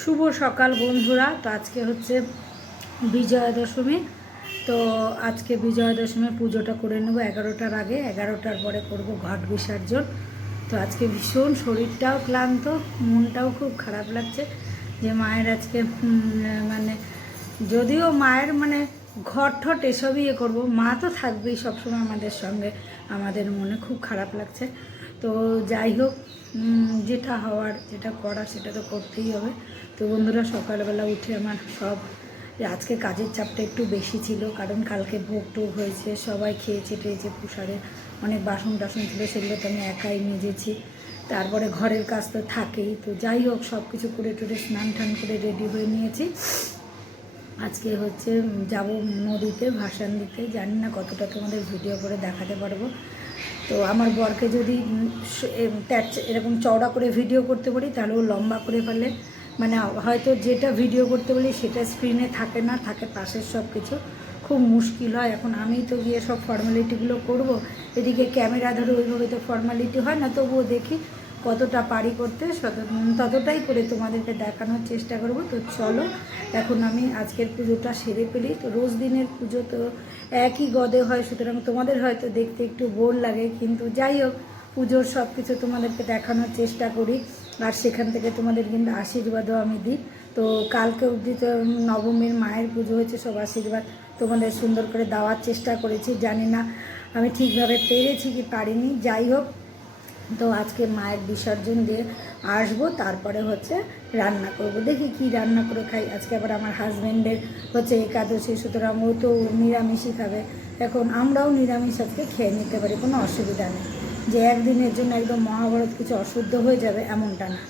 শুভ সকাল বন্ধুরা। তো আজকে হচ্ছে বিজয়া দশমী তো আজকে বিজয়া দশমী পুজোটা করে নেব এগারোটার আগে। এগারোটার পরে করব ঘট বিসর্জন। তো আজকে ভীষণ শরীরটাও ক্লান্ত, মনটাও খুব খারাপ লাগছে যে মায়ের আজকে মানে যদিও মায়ের মানে ঘট ঠট এসবই ইয়ে করব, মা তো থাকবেই সবসময় আমাদের সঙ্গে। আমাদের মনে খুব খারাপ লাগছে। তো যাই হোক যেটা হওয়ার, যেটা করার সেটা তো করতেই হবে। তো বন্ধুরা, সকালবেলা উঠে আমার সব আজকে কাজের চাপটা একটু বেশি ছিল, কারণ কালকে ভোগ টোগ হয়েছে, সবাই খেয়েছে টেয়েছে প্রসারে অনেক বাসন টাসন ছিল, সেগুলো তো আমি একাই মেজেছি। তারপরে ঘরের কাজ তো থাকেই। তো যাই হোক সব কিছু করে টুরে স্নান টান করে রেডি হয়ে নিয়েছি। আজকে হচ্ছে যাব নদীতে, ভাসান দিতে। জানি না কতটা তোমাদের ভিডিও করে দেখাতে পারব। তো আমার বরকে যদি এরকম চওড়া করে ভিডিও করতে পারি তাহলে ও লম্বা করে ফেলে। মানে হয়তো যেটা ভিডিও করতে বলি, সেটা স্ক্রিনে থাকে না, থাকে পাশের সব কিছু খুব মুশকিল হয়। এখন আমি তো গিয়ে সব ফর্মালিটিগুলো করব। এদিকে ক্যামেরা ধরে, ওইভাবে তো ফর্মালিটি হয় না, তবুও দেখি। কতটা পারি করতে ততটাই করে তোমাদেরকে দেখানোর চেষ্টা করব। তো চলো, এখন আমি আজকের পুজোটা সেরে ফেলি। তো রোজ দিনের পুজো তো একই গদে হয়, সুতরাং তোমাদের হয়তো দেখতে একটু বোর লাগে, কিন্তু যাই হোক, পুজোর সব কিছু তোমাদেরকে দেখানোর চেষ্টা করি। আর সেখান থেকে তোমাদের কিন্তু আশীর্বাদও আমি দিই। তো কালকে অবধি তো নবমীর মায়ের পুজো হয়েছে, সব আশীর্বাদ তোমাদের সুন্দর করে দেওয়ার চেষ্টা করেছি। জানি না আমি ঠিকভাবে পেরেছি কি পারিনি। যাই হোক তো আজকে মায়ের বিসর্জন দিয়ে আসব, তারপরে হচ্ছে রান্না করব। দেখি কি রান্না করে খাই। আজকে আবার আমার হাজব্যান্ডের হচ্ছে একাদশী, সুতরাং ও তো নিরামিষই খাবে। এখন আমরাও নিরামিষ আজকে খেয়ে নিতে পারি, কোনো অসুবিধা নেই। যে একদিনের জন্য একদম মহাভারত কিছু অশুদ্ধ হয়ে যাবে এমনটা না।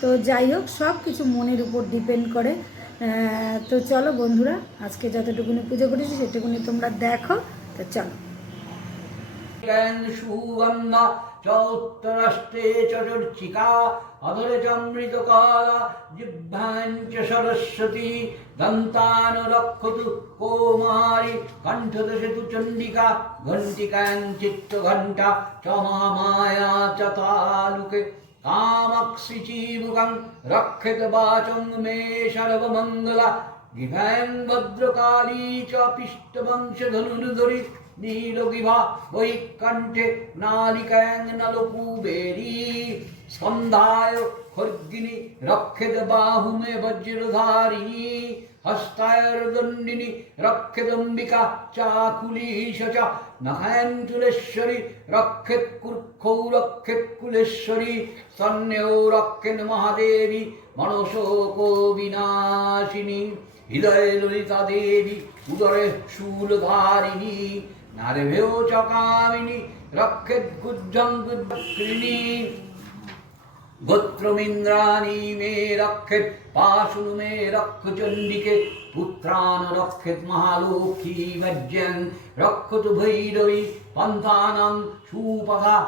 তো যাই হোক, সব কিছু মনের উপর ডিপেন্ড করে। তো চলো বন্ধুরা, আজকে যতটুকুনি পুজো করেছি সেটুকুনি তোমরা দেখো, তো চলো। সুগন্ধ চৌত্তরস্তে চতুর্চিকা অধরে চমৃতকালা জিহ্বাং চ সরস্বতী দন্তানুরক্ষতু কৌমারি কণ্ঠদশতু চণ্ডিকা ঘণ্টিকাং চিত্তঘণ্টা চ মায়া চ তালুকে কামাক্ষি চিবুকং রক্ষেত বাচং মে সর্বমঙ্গলা গিভাং ভদ্রকালী চ পিষ্টবংশধনুর্ধরি নীলগিভা বৈকণ্ঠে নালিকাং নলকুবেরী স্কন্ধায় খর্গিনী রক্ষেদ বাহুমে বজ্রধারিণী হস্তায়র্দণ্ডিনী রক্ষেদম্বিকা চাকুলীশ চ নখাঞ্চুলেশ্বরী রক্ষেত কুর্খৌ রক্ষেত কুলেশ্বরী স্তন্যৌ রক্ষেন মহাদেবী মনসোকো বিনাশিনী হৃদয়ে ললিতা দেবী উদরে শূলধারিণী নারভেও চকামিনী, রক্ষেত গুজ্জং গুজ্জৃণী গোত্রমিন্দ্রাণী মে রক্ষেত, পাশুনু মে রক্ষ চণ্ডিকে পুত্রান রক্ষেত মহালক্ষ্মী গজ্জং রক্ষতু ভৈরবী পন্থানাং সুপথা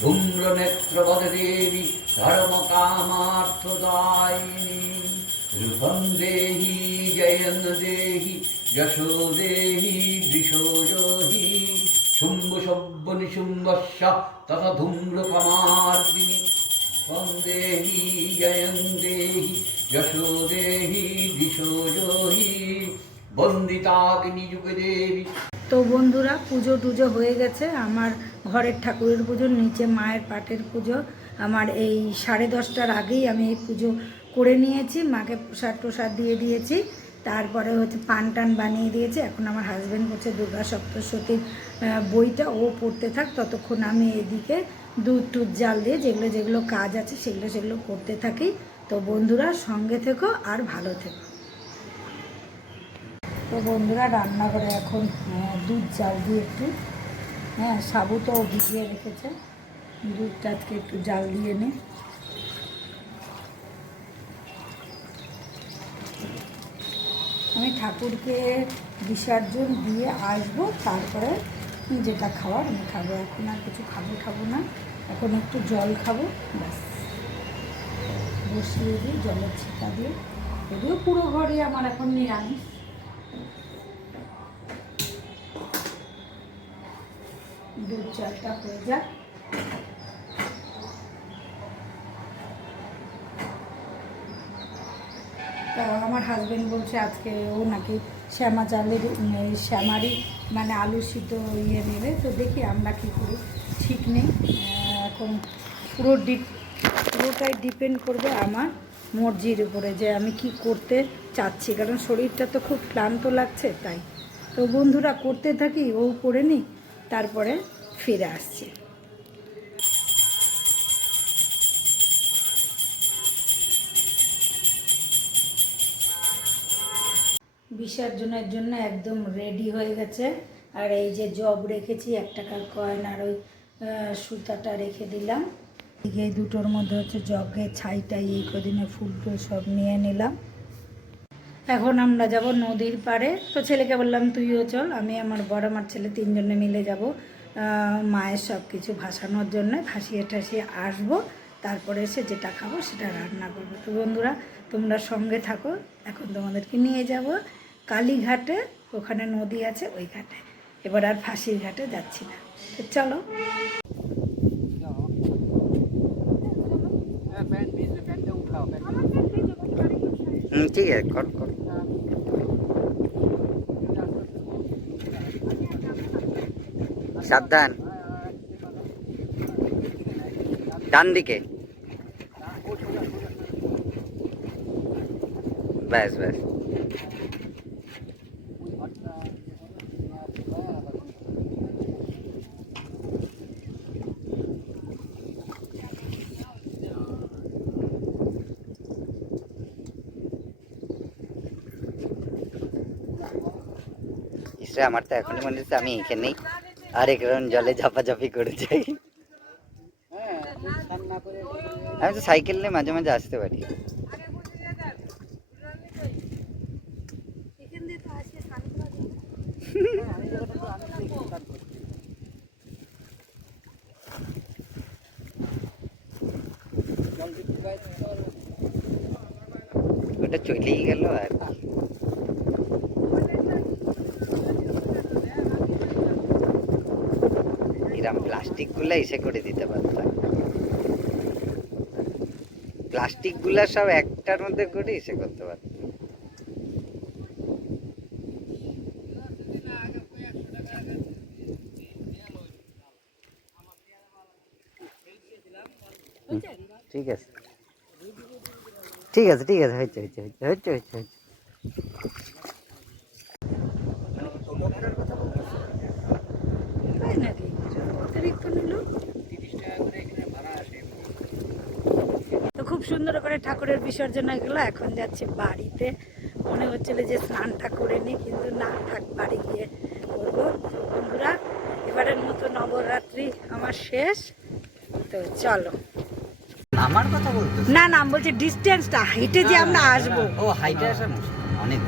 ধূম্রনেত্রবদেবী ধর্মকামার্থদায়িনী। রূপম দেহি জয়ন দেহি যশো দেহি, দিশো যোহি, শুম্ভ সব্য নিশুম্ভস্য তথা ধূম্রকমার্দিনী দেহি জয়ন দেহি, যশো দেহি, দিশো যোহি বন্দিতাগ্নি যুগে দেবী। তো বন্ধুরা, পুজো টুজো হয়ে গেছে। আমার ঘরের ঠাকুরের পুজো, নিচে মায়ের পাটের পুজো। আমার এই সাড়ে দশটার আগেই আমি এই পুজো করে নিয়েছি। মাকে প্রসাদ প্রসাদ দিয়ে দিয়েছি। তারপরে হচ্ছে পান টান বানিয়ে দিয়েছে। এখন আমার হাজব্যান্ড করছে দুর্গা সপ্তশতীর বইটা ও পড়তে থাক। ততক্ষণ আমি এদিকে দুধ টুধ জাল দিয়ে যেগুলো যেগুলো কাজ আছে সেগুলো সেগুলো করতে থাকি। তো বন্ধুরা, সঙ্গে থেকো আর ভালো থেকো। তো বন্ধুরা রান্না করে এখন দুধ জাল দিয়ে একটু হ্যাঁ সাবুটাও ভিজিয়ে রেখেছে। দুধটা আজকে একটু জাল দিয়ে নে আমি ঠাকুরকে বিসর্জন দিয়ে আসব, তারপরে যেটা খাওয়ার আমি খাব। এখন আর কিছু খাব খাব না। এখন একটু জল খাব, ব্যাস। বসিয়ে দিই, জলের ছিটা দিয়ে। যদিও পুরো ঘরে আমার এখন নিরামিষ। দুধ চালটা হয়ে যাক। তা আমার হাজবেন্ড বলছে আজকে ও নাকি শ্যামা চালের শ্যামারই মানে আলু সিদ্ধ ইয়ে নেবে। তো দেখি আমরা কী করি। ঠিক নেই। এখন পুরো ডিপ পুরোটাই ডিপেন্ড করবে আমার মর্জির উপরে যে আমি কি করতে চাচ্ছি। কারণ শরীরটা তো খুব ক্লান্ত লাগছে, তাই। তো বন্ধুরা, করতে থাকি, ও করে নি, তারপরে ফিরে আসছি। বিসর্জনের জন্য একদম রেডি হয়ে গেছে। আর এই যে জব রেখেছি, এক টাকার কয়েন আর ওই সুতাটা রেখে দিলাম। এদিকে দুটোর মধ্যে হচ্ছে জগে ছাইটাই, এই কদিনে ফুল টুল সব নিয়ে নিলাম। এখন আমরা যাব নদীর পাড়ে। তো ছেলেকে বললাম, তুইও চল, আমি আমার বড় আমার ছেলে তিনজনে মিলে যাব মায়ের সব কিছু ভাসানোর জন্য। ভাসিয়ে ঠাসিয়ে আসব, তারপরে এসে যেটা খাব সেটা রান্না করব। তো বন্ধুরা, তোমরা সঙ্গে থাকো, এখন তোমাদেরকে নিয়ে যাব। কালীঘাটে, ওখানে নদী আছে ওই ঘাটে। এবার আর ফাঁসির ঘাটে যাচ্ছি না। চলো। ঠিক আছে, কর কর। সাবধান। ডান দিকে। ব্যাস ব্যাস। ইসরে আমার তো এখনই মনে হচ্ছে আমি এখানেই আরেক রাউন্ড জলে ঝাপাঝাপি করে যাই। আমি তো সাইকেল নিয়ে মাঝে মাঝে আসতে পারি। ওটা চলেই গেল আর কি। এরম প্লাস্টিকগুলা এসে করে দিতে পারতাম। প্লাস্টিকগুলা সব একটার মধ্যে করে ইসে করতে পারতাম। ঠিক আছে। ঠিক আছে ঠিক আছে হয়েছে হয়েছে হয়েছে হয়েছে হয়েছে হয়েছে তাই নাকি অতিরিক্ত নিল তো খুব সুন্দর করে ঠাকুরের বিসর্জন হয়ে গেলো এখন যাচ্ছে বাড়িতে। মনে হচ্ছিল যে স্নানটা করে নিই কিন্তু না থাক বাড়ি গিয়ে করব। বন্ধুরা এবারের মতো নবরাত্রি আমার শেষ। তো চলো। আমার কথা বলতো না না আমি বলছি ডিস্টেন্সটা হেঁটে যে আমরা আসব। ও হাইটে আসা অনেক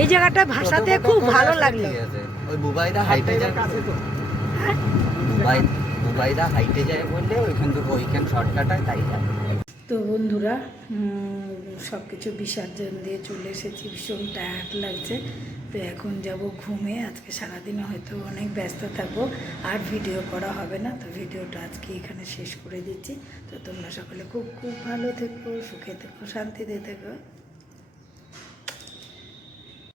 এই জায়গাটা ভাষাতে খুব ভালো লাগল। ওই বুবাইদা হাইটে যায় বুবাই বুবাইদা হাইটে যায় বললে ওইখান থেকে ওইখান শর্টকাট হয়, তাই যায়। তো বন্ধুরা সব কিছু বিসর্জন দিয়ে চলে এসেছি, ভীষণ টায়ার্ড লাগছে। তো এখন যাব ঘুমে, আজকে সারাদিনে হয়তো অনেক ব্যস্ত থাকব, আর ভিডিও করা হবে না। তো ভিডিওটা আজকে এখানে শেষ করে দিচ্ছি। তো তোমরা সকলে খুব খুব ভালো থেকো, সুখে থেকো, শান্তিতে থেকো।